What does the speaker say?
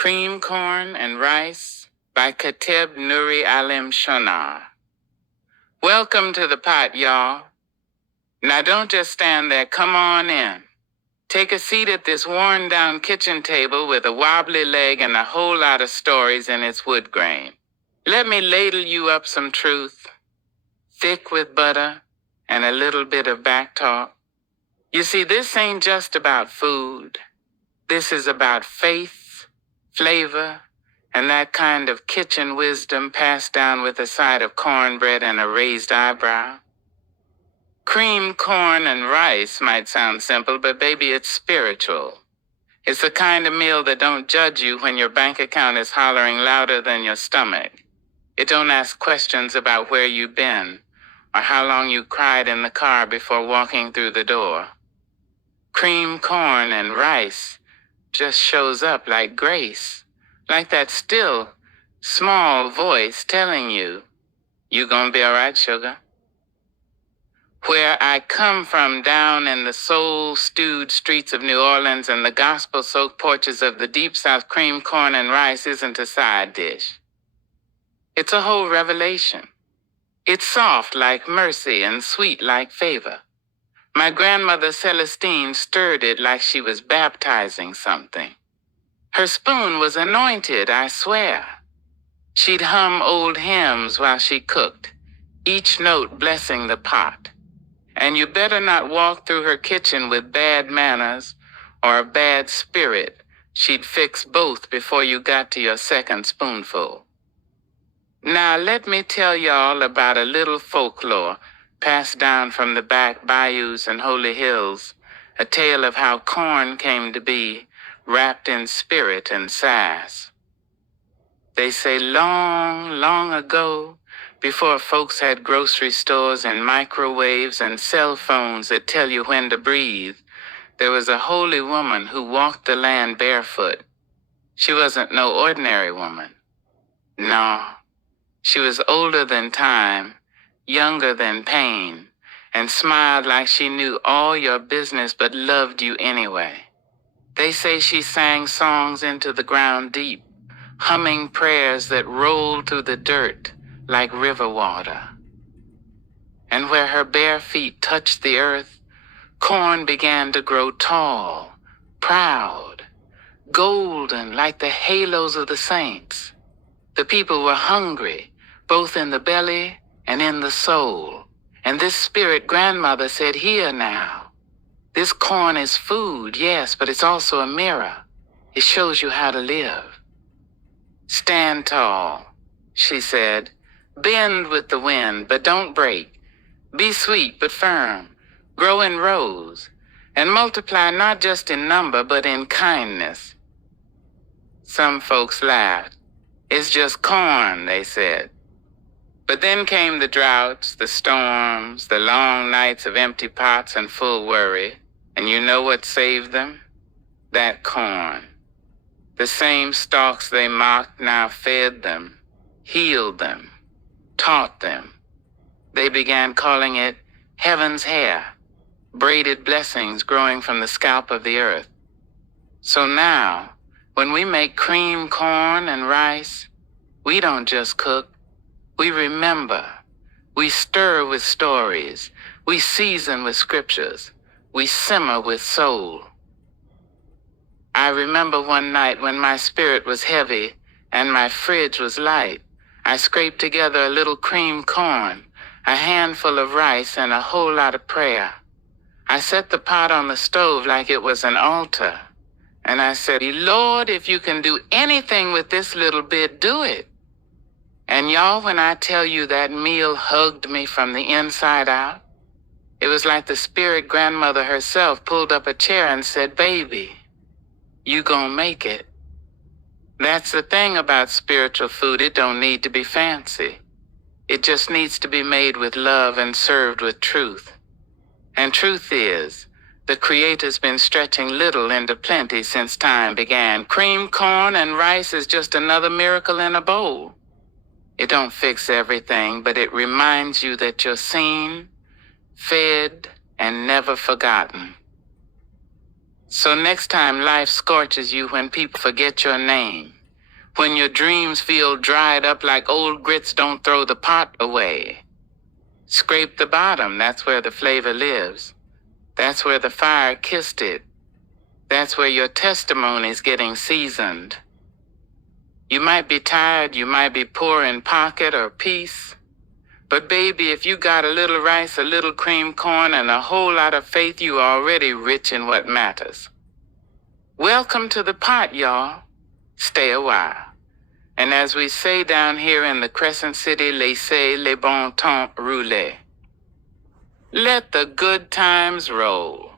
Cream Corn and Rice by Kateb Nuri Alim Shonar. Welcome to the pot, y'all. Now don't just stand there, come on in. Take a seat at this worn-down kitchen table with a wobbly leg and a whole lot of stories in its wood grain. Let me ladle you up some truth, thick with butter and a little bit of back talk. You see, this ain't just about food. This is about faith, flavor, and that kind of kitchen wisdom passed down with a side of cornbread and a raised eyebrow. Cream, corn, and rice might sound simple, but baby, it's spiritual. It's the kind of meal that don't judge you when your bank account is hollering louder than your stomach. It don't ask questions about where you've been or how long you cried in the car before walking through the door. Cream, corn, and rice just shows up like grace, like that still, small voice telling you, you gonna be all right, sugar. Where I come from down in the soul-stewed streets of New Orleans and the gospel-soaked porches of the Deep South, cream, corn, and rice isn't a side dish. It's a whole revelation. It's soft like mercy and sweet like favor. My grandmother Celestine stirred it like she was baptizing something. Her spoon was anointed, I swear. She'd hum old hymns while she cooked, each note blessing the pot. And you better not walk through her kitchen with bad manners or a bad spirit. She'd fix both before you got to your second spoonful. Now let me tell y'all about a little folklore passed down from the back bayous and holy hills, a tale of how corn came to be, wrapped in spirit and sass. They say long, long ago, before folks had grocery stores and microwaves and cell phones that tell you when to breathe, there was a holy woman who walked the land barefoot. She wasn't no ordinary woman. No, she was older than time, younger than pain, and smiled like she knew all your business but loved you anyway. They say she sang songs into the ground deep, humming prayers that rolled through the dirt like river water. And where her bare feet touched the earth, corn began to grow tall, proud, golden like the halos of the saints. The people were hungry, both in the belly and in the soul. And this spirit grandmother said, here now. This corn is food, yes, but it's also a mirror. It shows you how to live. Stand tall, she said. Bend with the wind, but don't break. Be sweet, but firm. Grow in rows. And multiply not just in number, but in kindness. Some folks laughed. It's just corn, they said. But then came the droughts, the storms, the long nights of empty pots and full worry. And you know what saved them? That corn. The same stalks they mocked now fed them, healed them, taught them. They began calling it heaven's hair, braided blessings growing from the scalp of the earth. So now, when we make cream, corn, and rice, we don't just cook, we remember. We stir with stories. We season with scriptures. We simmer with soul. I remember one night when my spirit was heavy and my fridge was light. I scraped together a little cream corn, a handful of rice, and a whole lot of prayer. I set the pot on the stove like it was an altar. And I said, Lord, if you can do anything with this little bit, do it. And y'all, when I tell you that meal hugged me from the inside out, it was like the spirit grandmother herself pulled up a chair and said, baby, you gonna make it. That's the thing about spiritual food. It don't need to be fancy. It just needs to be made with love and served with truth. And truth is, the Creator's been stretching little into plenty since time began. Cream, corn, and rice is just another miracle in a bowl. It don't fix everything, but it reminds you that you're seen, fed, and never forgotten. So next time life scorches you when people forget your name, when your dreams feel dried up like old grits, don't throw the pot away. Scrape the bottom, that's where the flavor lives. That's where the fire kissed it. That's where your testimony's getting seasoned. You might be tired, you might be poor in pocket or peace, but baby, if you got a little rice, a little cream corn, and a whole lot of faith, you already rich in what matters. Welcome to the pot, y'all. Stay a while. And as we say down here in the Crescent City, laissez les bon temps rouler. Let the good times roll.